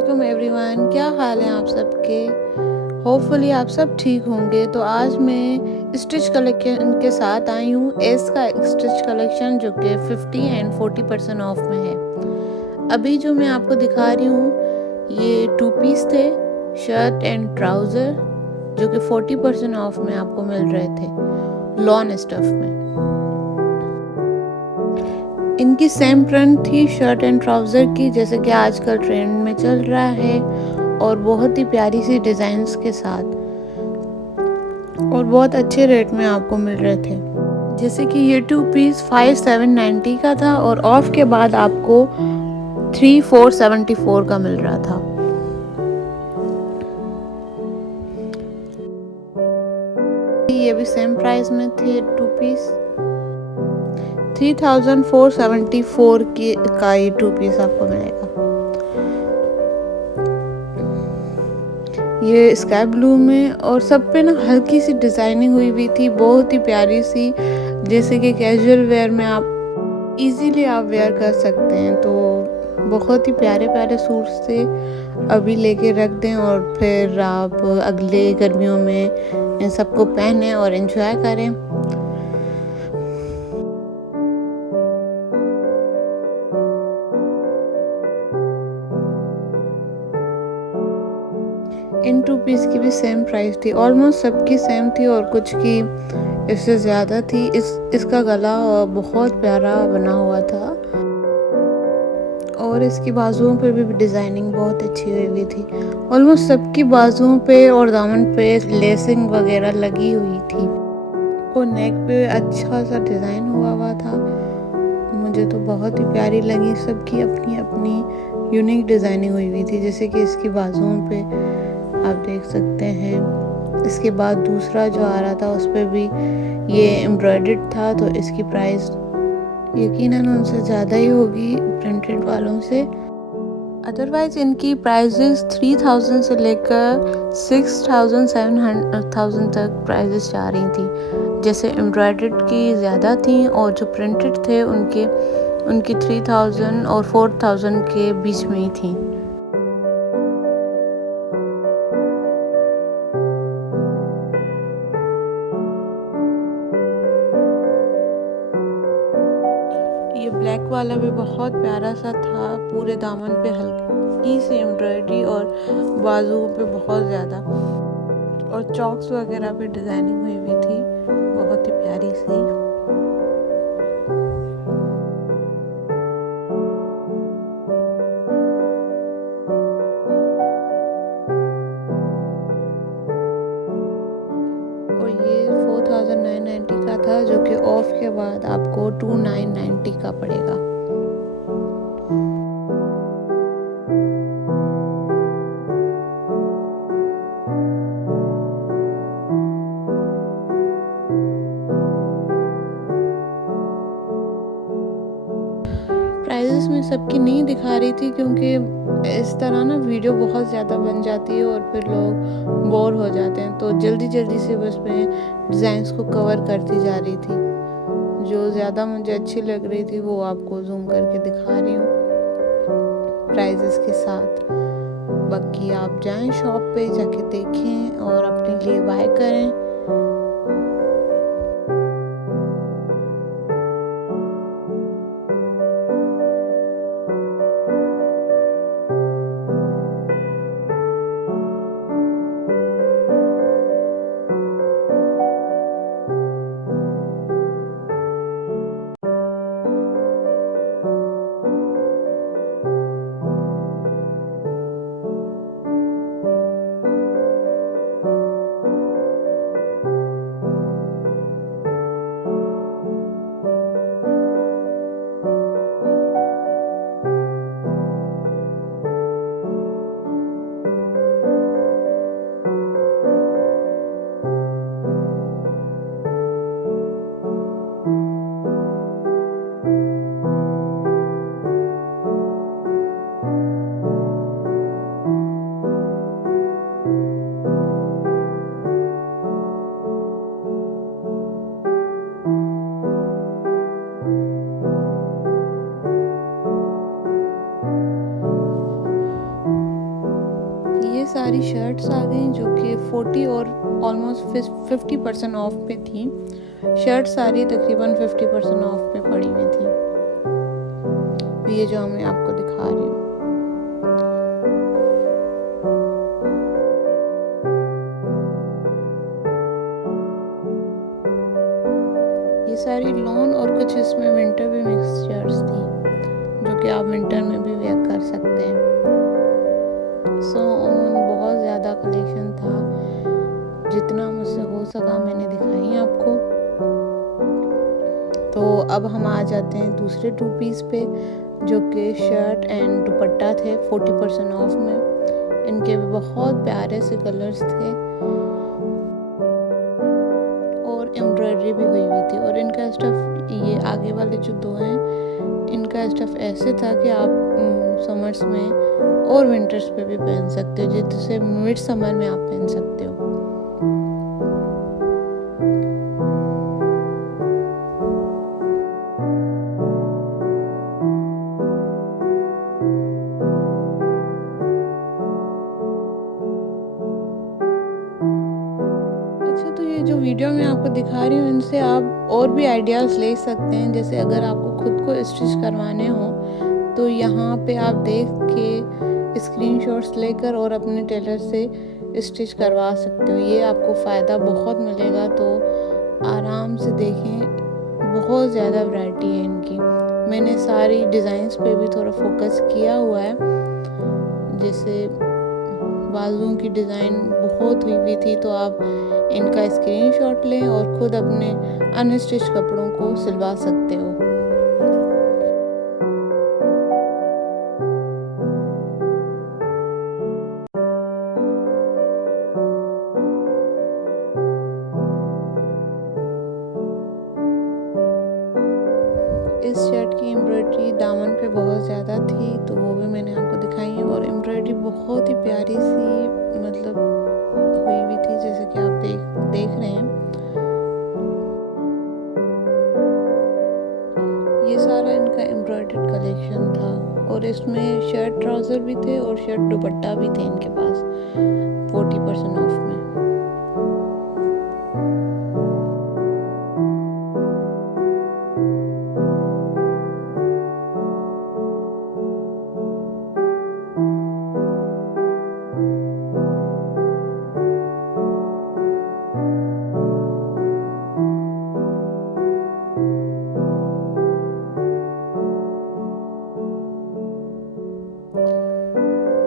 वालेकुम एवरीवन, क्या हाल हैं आप सबके। होपफुली आप सब ठीक होंगे। तो आज मैं स्टिच कलेक्शन के साथ आई हूँ। एस का स्टिच कलेक्शन जो कि 50 एंड 40% ऑफ में है। अभी जो मैं आपको दिखा रही हूँ ये 2 पीस थे, शर्ट एंड ट्राउज़र, जो कि 40% ऑफ में आपको मिल रहे थे लॉन स्टफ में। इनकी सेम प्रिंट थी शर्ट एंड ट्राउज़र की, जैसे कि आजकल ट्रेंड में चल रहा है, और बहुत ही प्यारी सी डिज़ाइंस के साथ और बहुत अच्छे रेट में आपको मिल रहे थे। जैसे कि ये 2 पीस 5790 का था और ऑफ के बाद आपको 3474 का मिल रहा था। ये भी सेम प्राइस में थे 2 पीस 3474 की का ये 2 पीस आपको मिलेगा। ये स्काई ब्लू में और सब पे ना हल्की सी डिज़ाइनिंग हुई हुई थी, बहुत ही प्यारी सी, जैसे कि कैजुअल वेयर में आप इजीली आप वेयर कर सकते हैं। तो बहुत ही प्यारे प्यारे सूट्स थे, अभी लेके रख दें और फिर आप अगले गर्मियों में इन सबको पहनें और एंजॉय करें। इन 2 पीस की भी सेम प्राइस थी, ऑलमोस्ट सबकी सेम थी और कुछ की इससे ज़्यादा थी। इसका गला बहुत प्यारा बना हुआ था और इसकी बाजुओं पे भी डिज़ाइनिंग बहुत अच्छी हुई हुई थी। ऑलमोस्ट सबकी बाजुओं पे और दामन पे लेसिंग वगैरह लगी हुई थी और नेक पे अच्छा सा डिज़ाइन हुआ हुआ था। मुझे तो बहुत ही प्यारी लगी, सबकी अपनी अपनी यूनिक डिज़ाइनिंग हुई हुई थी। जैसे कि इसकी बाजुओं पे आप देख सकते हैं। इसके बाद दूसरा जो आ रहा था उस पर भी ये एम्ब्रॉयडर्ड था, तो इसकी प्राइस यकीनन उनसे ज़्यादा ही होगी प्रिंटेड वालों से। अदरवाइज़ इनकी प्राइजेस 3000 से लेकर 6000 तक प्राइजेस जा रही थी। जैसे एम्ब्रॉयडर्ड की ज़्यादा थी और जो प्रिंटेड थे उनकी 3000 और 4000 के बीच में ही थी। ये ब्लैक वाला भी बहुत प्यारा सा था, पूरे दामन पे हल्की सी एम्ब्रॉयडरी और बाजुओं पे बहुत ज़्यादा, और चॉक्स वगैरह भी डिज़ाइनिंग हुई हुई थी, बहुत ही प्यारी सी। और ये 4990 का था, जो कि ऑफ के बाद आपको 2990 का पड़ेगा। प्राइजेस में सबकी नहीं दिखा रही थी, क्योंकि इस तरह ना वीडियो बहुत ज़्यादा बन जाती है और फिर लोग बोर हो जाते हैं, तो जल्दी जल्दी से बस मैं डिज़ाइंस को कवर करती जा रही थी। जो ज़्यादा मुझे अच्छी लग रही थी वो आपको जूम करके दिखा रही हूँ प्राइजेस के साथ। बाकी आप जाएं शॉप पे जाके देखें और अपने लिए बाय करें। सारी शर्ट्स आ गई जो कि 40 और ऑलमोस्ट 50% ऑफ पे थी। शर्ट सारी तकरीबन 50% ऑफ पे पड़ी हुई थी। ये जो मैं आपको दिखा रही हूँ, ये सारी लॉन और कुछ इसमें विंटर भी मिक्स शर्ट्स थी जो कि आप विंटर में भी वेयर कर सकते हैं। सो बहुत ज़्यादा कलेक्शन था, जितना मुझसे हो सका मैंने दिखाई आपको। तो अब हम आ जाते हैं दूसरे 2 पीस पे जो कि शर्ट एंड दुपट्टा थे 40% ऑफ में। इनके भी बहुत प्यारे से कलर्स थे और एम्ब्रॉयडरी भी हुई हुई थी। और इनका स्टफ़, ये आगे वाले जो 2 हैं, इनका स्टफ़ ऐसे था कि आप समर्स में और विंटर्स पे भी पहन सकते हो, जैसे मिड समर में आप पहन सकते हो। अच्छा, तो ये जो वीडियो मैं आपको दिखा रही हूँ, इनसे आप और भी आइडियाज़ ले सकते हैं। जैसे अगर आपको खुद को स्टिच करवाने हो तो यहाँ पे आप देख के स्क्रीनशॉट्स लेकर और अपने टेलर से स्टिच करवा सकते हो। ये आपको फ़ायदा बहुत मिलेगा। तो आराम से देखें, बहुत ज़्यादा वैरायटी है इनकी। मैंने सारी डिज़ाइंस पे भी थोड़ा फोकस किया हुआ है। जैसे बाजुओं की डिज़ाइन बहुत हुई थी, तो आप इनका स्क्रीनशॉट लें और ख़ुद अपने अनस्टिच कपड़ों को सिलवा सकते हो। इस शर्ट की एम्ब्रॉयडरी दामन पे बहुत ज़्यादा थी, तो वो भी मैंने आपको दिखाई है। और एम्ब्रॉयडरी बहुत ही प्यारी सी मतलब हुई हुई थी, जैसे कि आप देख रहे हैं। ये सारा इनका एम्ब्रॉयडर्ड कलेक्शन था और इसमें शर्ट ट्राउज़र भी थे और शर्ट दुपट्टा भी थे इनके पास 40% ऑफ में।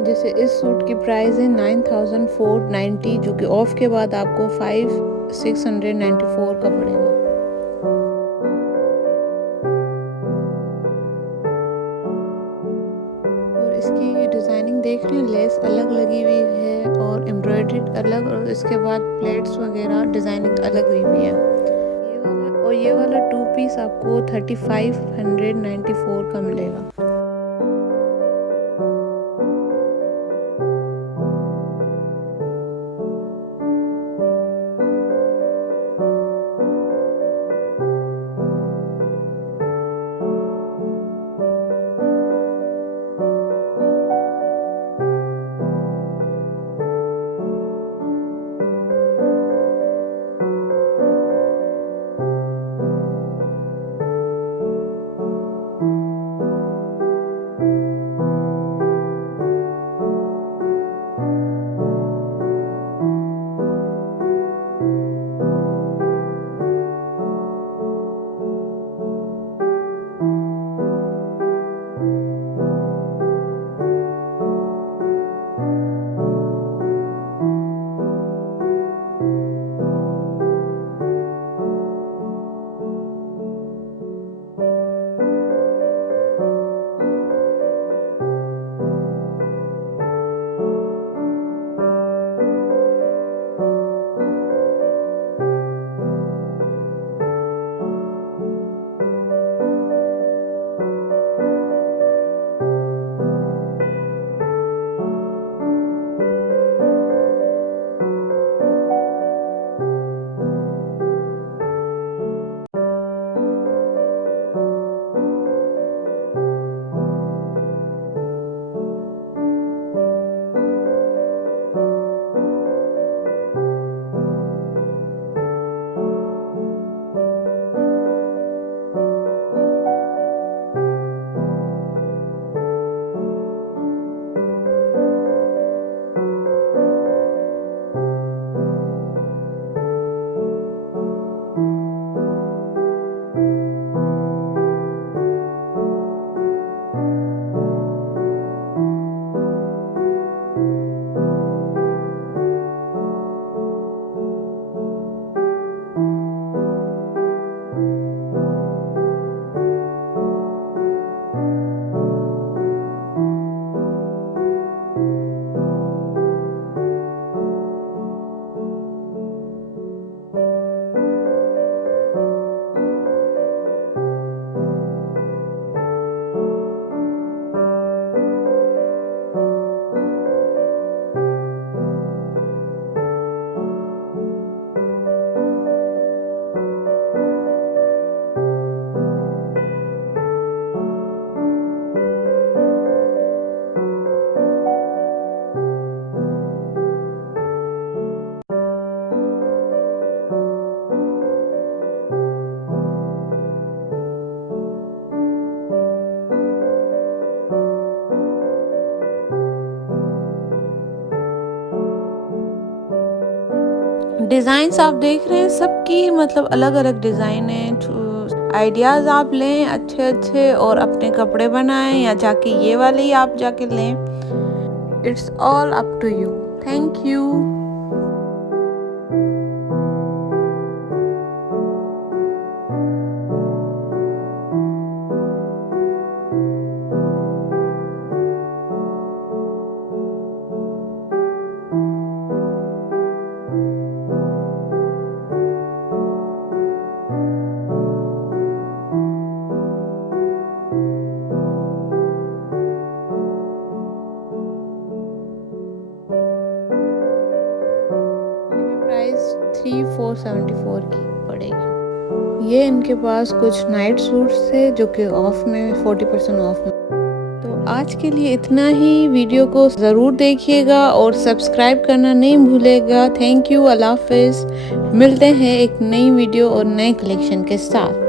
जैसे इस सूट की प्राइस है 9490, जो कि ऑफ के बाद आपको 5694 का पड़ेगा। और इसकी डिज़ाइनिंग देख रहे हैं, लेस अलग लगी हुई है और एम्ब्रॉयडरी अलग, और इसके बाद प्लेट्स वगैरह डिज़ाइनिंग अलग हुई हुई है। ये वाला 2 पीस आपको 3594 का मिलेगा। डिज़ाइंस आप देख रहे हैं सबकी मतलब अलग अलग डिज़ाइन है। आइडियाज़ आप लें अच्छे अच्छे और अपने कपड़े बनाएं या जाके ये वाले ही आप जाके लें। It's all up to you. Thank you. Price 3474 की पड़ेगी। ये इनके पास कुछ नाइट सूट्स थे जो कि ऑफ में 40% ऑफ में। तो आज के लिए इतना ही। वीडियो को ज़रूर देखिएगा और सब्सक्राइब करना नहीं भूलेगा। Thank you. अल्लाह हाफिज़। मिलते हैं एक नई वीडियो और नए कलेक्शन के साथ।